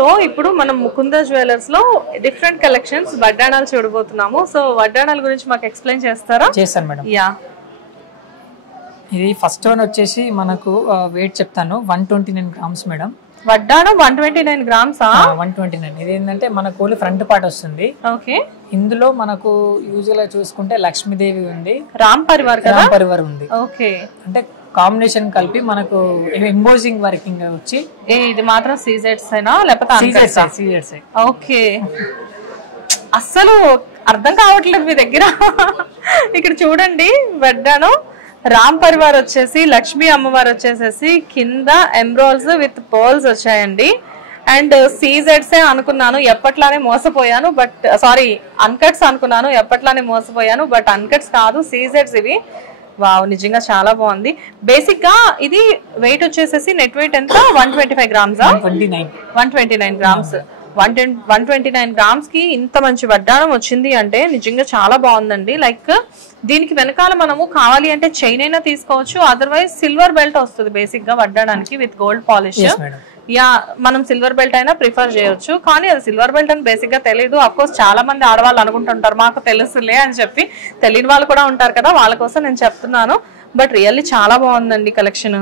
So ఇప్పుడు మనం Mukunda jewellers లో డిఫరెంట్ కలెక్షన్స్ వడ్డాణాలు చూడబోతున్నాము. సో వడ్డాణాల గురించి మాకు ఎక్స్ప్లెయిన్ చేస్తారా? చేస్తాను మేడం. యా, ఇది ఫస్ట్ వన్ వచ్చేసి మనకు వెయిట్ చెప్తాను, 129 గ్రామ్స్ మేడం. వడ్డాణం 129 గ్రామ్స్. 129. ఇది ఏంటంటే మనకు ఓన్లీ ఫ్రంట్ పార్ట్ వస్తుంది. ఓకే. ఇందులో మనకు యూజువల్ గా చూసుకుంటే లక్ష్మీదేవి ఉంది, రామ్ పరివార్ కదా, రామ్ పరివార్ ఉంది. ఓకే. అంటే కాంబినేషన్ కలిపి మనకు ఎంబోజింగ్ వర్కింగ్ వచ్చి ఇది మాత్రం సీజెట్స్ అయినా లేకపోతే సీజెట్స్. ఓకే, అస్సలు అర్థం కావట్లేదు మీ దగ్గర. ఇక్కడ చూడండి, వడ్డాణం రామ్ పరివార్ వచ్చేసి, లక్ష్మీ అమ్మవారు వచ్చేసేసి కింద ఎంబ్రాయిల్స్ విత్ పర్ల్స్ వచ్చాయండి. అండ్ సీజెడ్స్ అనుకున్నాను, ఎప్పట్లానే మోసపోయాను. బట్ సారీ, అన్కట్స్ అనుకున్నాను, ఎప్పట్లానే మోసపోయాను. బట్ అన్కట్స్ కాదు, సీజెడ్స్ ఇవి. వావ్, నిజంగా చాలా బాగుంది. బేసిక్ గా ఇది వెయిట్ వచ్చేసేసి నెట్ వెయిట్ ఎంత? 125 గ్రామ్స్. 129 గ్రామ్స్. 129 గ్రామ్స్ కి ఇంత మంచి వడ్డాణం వచ్చింది అంటే నిజంగా చాలా బాగుందండి. లైక్ దీనికి వెనకాల మనము కావాలి అంటే చైన్ అయినా తీసుకోవచ్చు, అదర్వైజ్ సిల్వర్ బెల్ట్ వస్తుంది బేసిక్ గా వడ్డాడానికి విత్ గోల్డ్ పాలిష్. యా, మనం సిల్వర్ బెల్ట్ అయినా ప్రిఫర్ చేయొచ్చు, కానీ అది సిల్వర్ బెల్ట్ అని బేసిక్ గా తెలియదు. అఫ్ కోర్స్ చాలా మంది ఆడవాళ్ళు అనుకుంటుంటారు మాకు తెలుసులే అని చెప్పి, తెలియని వాళ్ళు కూడా ఉంటారు కదా, వాళ్ళ కోసం నేను చెప్తున్నాను. బట్ రియల్లీ చాలా బాగుందండి కలెక్షన్.